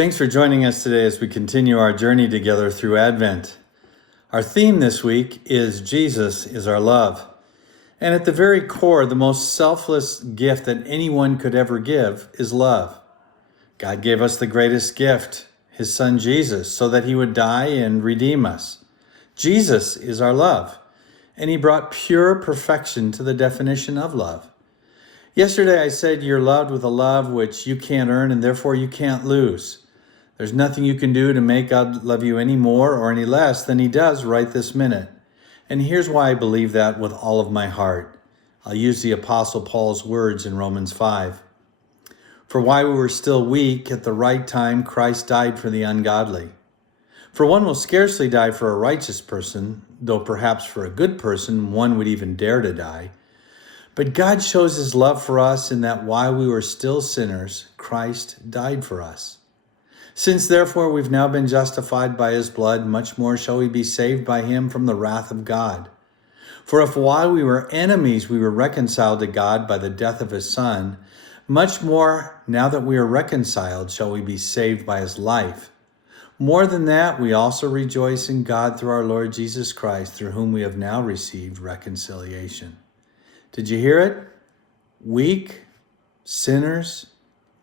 Thanks for joining us today as we continue our journey together through Advent. Our theme this week is Jesus is our love. And at the very core, the most selfless gift that anyone could ever give is love. God gave us the greatest gift, his son Jesus, so that he would die and redeem us. Jesus is our love, and he brought pure perfection to the definition of love. Yesterday I said you're loved with a love which you can't earn and therefore you can't lose. There's nothing you can do to make God love you any more or any less than he does right this minute. And here's why I believe that with all of my heart. I'll use the Apostle Paul's words in Romans 5. For while we were still weak, at the right time, Christ died for the ungodly. For one will scarcely die for a righteous person, though perhaps for a good person one would even dare to die. But God shows his love for us in that while we were still sinners, Christ died for us. Since therefore we've now been justified by his blood, much more shall we be saved by him from the wrath of God. For if while we were enemies we were reconciled to God by the death of his Son, much more now that we are reconciled shall we be saved by his life. More than that, we also rejoice in God through our Lord Jesus Christ, through whom we have now received reconciliation. Did you hear it? Weak, sinners,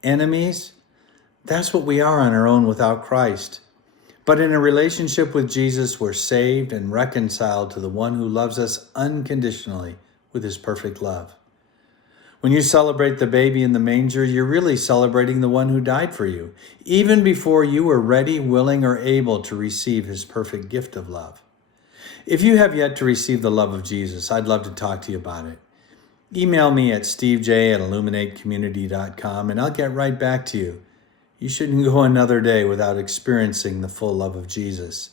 enemies. That's what we are on our own without Christ. But in a relationship with Jesus, we're saved and reconciled to the one who loves us unconditionally with his perfect love. When you celebrate the baby in the manger, you're really celebrating the one who died for you, even before you were ready, willing, or able to receive his perfect gift of love. If you have yet to receive the love of Jesus, I'd love to talk to you about it. Email me at stevej@illuminatecommunity.com and I'll get right back to you. You shouldn't go another day without experiencing the full love of Jesus.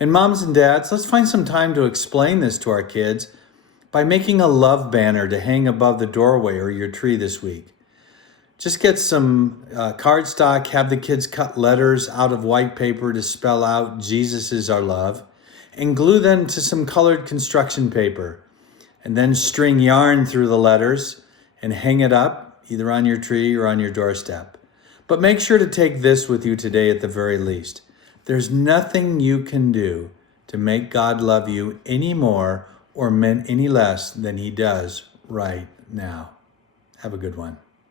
And moms and dads, let's find some time to explain this to our kids by making a love banner to hang above the doorway or your tree this week. Just get some cardstock, have the kids cut letters out of white paper to spell out Jesus is our love, and glue them to some colored construction paper. And then string yarn through the letters and hang it up either on your tree or on your doorstep. But make sure to take this with you today at the very least. There's nothing you can do to make God love you any more or any less than he does right now. Have a good one.